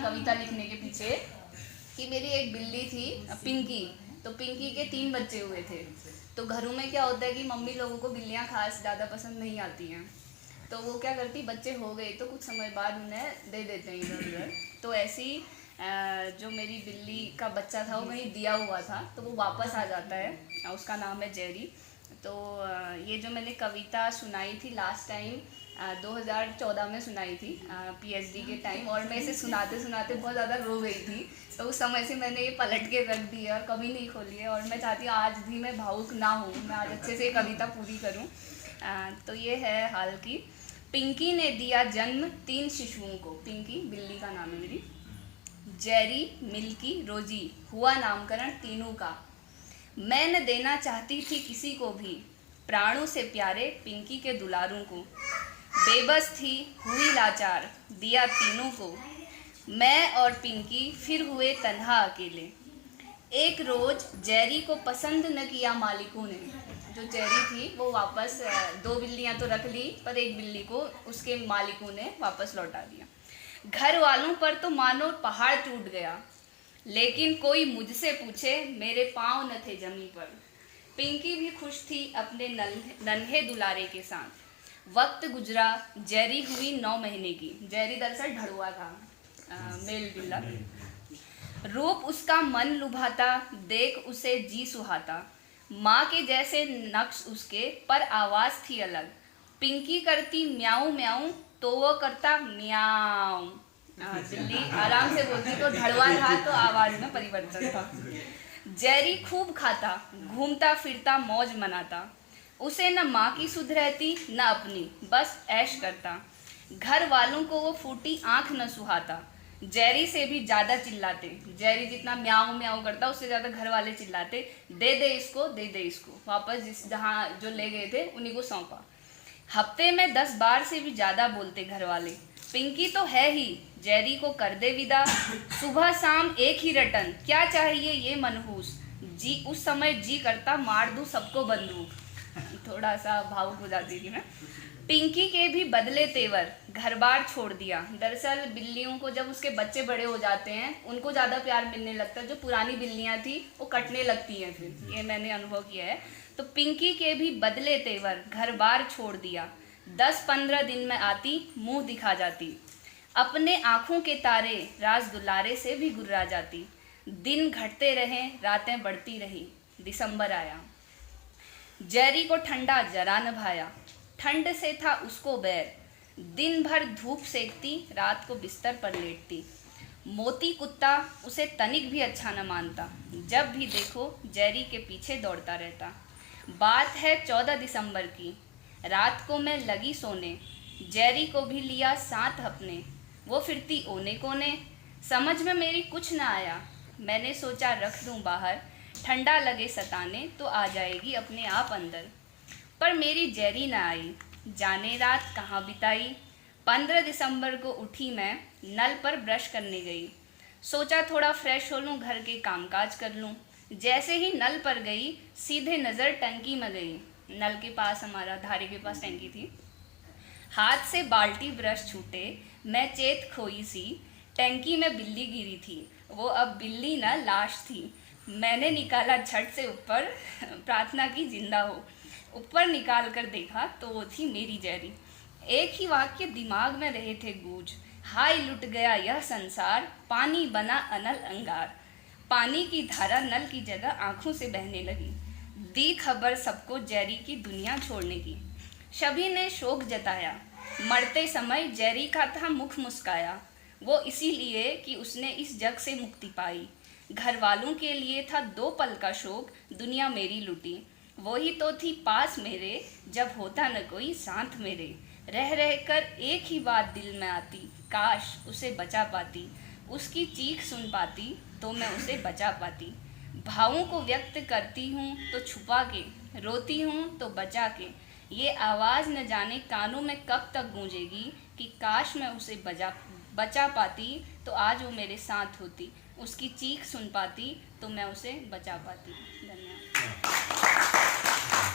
कविता लिखने के पीछे कि मेरी एक बिल्ली थी पिंकी। तो पिंकी के 3 बच्चे हुए थे। तो घरों में क्या होता है कि मम्मी लोगों को बिल्लियाँ खास ज़्यादा पसंद नहीं आती हैं, तो वो क्या करती, बच्चे हो गए तो कुछ समय बाद उन्हें दे देते हैं इधर उधर। तो ऐसी जो मेरी बिल्ली का बच्चा था वो कहीं दिया हुआ था, तो वो वापस आ जाता है। उसका नाम है जेरी। तो ये जो मैंने कविता सुनाई थी लास्ट टाइम 2014 में सुनाई थी पीएचडी के टाइम, और मैं इसे सुनाते सुनाते बहुत ज़्यादा रो गई थी। तो उस समय से मैंने ये पलट के रख दी है और कभी नहीं खोली है, और मैं चाहती हूँ आज भी मैं भावुक ना हूँ, मैं आज अच्छे से ये कविता पूरी करूँ। तो ये है हाल की। पिंकी ने दिया जन्म 3 शिशुओं को। पिंकी बिल्ली का नाम है मेरी। जेरी, मिल्की, रोजी हुआ नामकरण तीनों का। मैं न देना चाहती थी किसी को भी प्राणों से प्यारे पिंकी के दुलारों को। बेबस थी, हुई लाचार, दिया तीनों को। मैं और पिंकी फिर हुए तन्हा अकेले। एक रोज जेरी को पसंद न किया मालिकों ने। जो जेरी थी वो वापस 2 बिल्लियां तो रख ली, पर एक बिल्ली को उसके मालिकों ने वापस लौटा दिया। घर वालों पर तो मानो पहाड़ टूट गया, लेकिन कोई मुझसे पूछे मेरे पाँव न थे जमीन पर। पिंकी भी खुश थी अपने नन्हे दुलारे के साथ। वक्त गुजरा, जेरी हुई 9 महीने की। जेरी दरअसल ढड़ुआ था, मेल बिल्ला। रूप उसका मन लुभाता, देख उसे जी सुहाता। माँ के जैसे नक्श उसके, पर आवाज़ थी अलग। पिंकी करती म्याऊं म्याऊं तो वो करता म्याऊं। बिल्ली आराम से बोलती, तो ढड़वा था तो आवाज़ में परिवर्तन था। जेरी खूब खाता, घूमता फिरता, मौज मनाता। उसे न माँ की सुध रहती न अपनी, बस ऐश करता। घर वालों को वो फूटी आंख न सुहाता। जेरी से भी ज़्यादा चिल्लाते। जेरी जितना म्याऊं म्याऊं करता उससे ज़्यादा घर वाले चिल्लाते, दे दे इसको, दे दे इसको। वापस जहाँ जो ले गए थे उन्हीं को सौंपा। हफ्ते में 10 बार से भी ज़्यादा बोलते घर वाले, पिंकी तो है ही, जेरी को कर दे विदा। सुबह शाम एक ही रटन, क्या चाहिए ये मनहूस। जी उस समय जी करता मार दूँ सबको बंदूक। थोड़ा सा भावुक हो जाती थी मैं। पिंकी के भी बदले तेवर, घर बार छोड़ दिया। दरअसल बिल्लियों को जब उसके बच्चे बड़े हो जाते हैं उनको ज़्यादा प्यार मिलने लगता है। जो पुरानी बिल्लियाँ थी वो कटने लगती हैं फिर, ये मैंने अनुभव किया है। तो पिंकी के भी बदले तेवर, घर बार छोड़ दिया। 10-15 दिन में आती, मुंह दिखा जाती। अपने आँखों के तारे राज दुलारे से भी गुर्रा जाती। दिन घटते रहे, रातें बढ़ती रही। दिसंबर आया। जेरी को ठंडा जरा न भाया। ठंड से था उसको बैर। दिन भर धूप सेकती, रात को बिस्तर पर लेटती। मोती कुत्ता उसे तनिक भी अच्छा न मानता। जब भी देखो जेरी के पीछे दौड़ता रहता। बात है 14 दिसंबर की। रात को मैं लगी सोने, जेरी को भी लिया साथ अपने। वो फिरती ओने कोने, समझ में मेरी कुछ न आया। मैंने सोचा रख दूं बाहर, ठंडा लगे सताने तो आ जाएगी अपने आप अंदर। पर मेरी जेरी न आई, जाने रात कहाँ बिताई। 15 दिसंबर को उठी मैं, नल पर ब्रश करने गई। सोचा थोड़ा फ्रेश हो लूँ, घर के कामकाज कर लूँ। जैसे ही नल पर गई, सीधे नज़र टंकी में गई। नल के पास, हमारा धारे के पास टंकी थी। हाथ से बाल्टी ब्रश छूटे, मैं चेत खोई सी। टंकी में बिल्ली गिरी थी, वो अब बिल्ली न लाश थी। मैंने निकाला झट से ऊपर, प्रार्थना की जिंदा हो। ऊपर निकाल कर देखा तो वो थी मेरी जेरी। एक ही वाक्य दिमाग में रहे थे गूंज, हाय लुट गया यह संसार, पानी बना अनल अंगार। पानी की धारा नल की जगह आंखों से बहने लगी। दी खबर सबको जेरी की दुनिया छोड़ने की। सभी ने शोक जताया, मरते समय जेरी का था मुख मुस्काया। वो इसीलिए कि उसने इस जग से मुक्ति पाई। घर वालों के लिए था 2 पल का शोक, दुनिया मेरी लुटी। वही तो थी पास मेरे, जब होता न कोई साथ मेरे। रह रह कर एक ही बात दिल में आती, काश उसे बचा पाती। उसकी चीख सुन पाती तो मैं उसे बचा पाती। भावों को व्यक्त करती हूँ तो छुपा के, रोती हूँ तो बचा के। ये आवाज़ न जाने कानों में कब तक गूंजेगी कि काश मैं उसे बचा पाती तो आज वो मेरे साथ होती। उसकी चीख सुन पाती तो मैं उसे बचा पाती। धन्यवाद।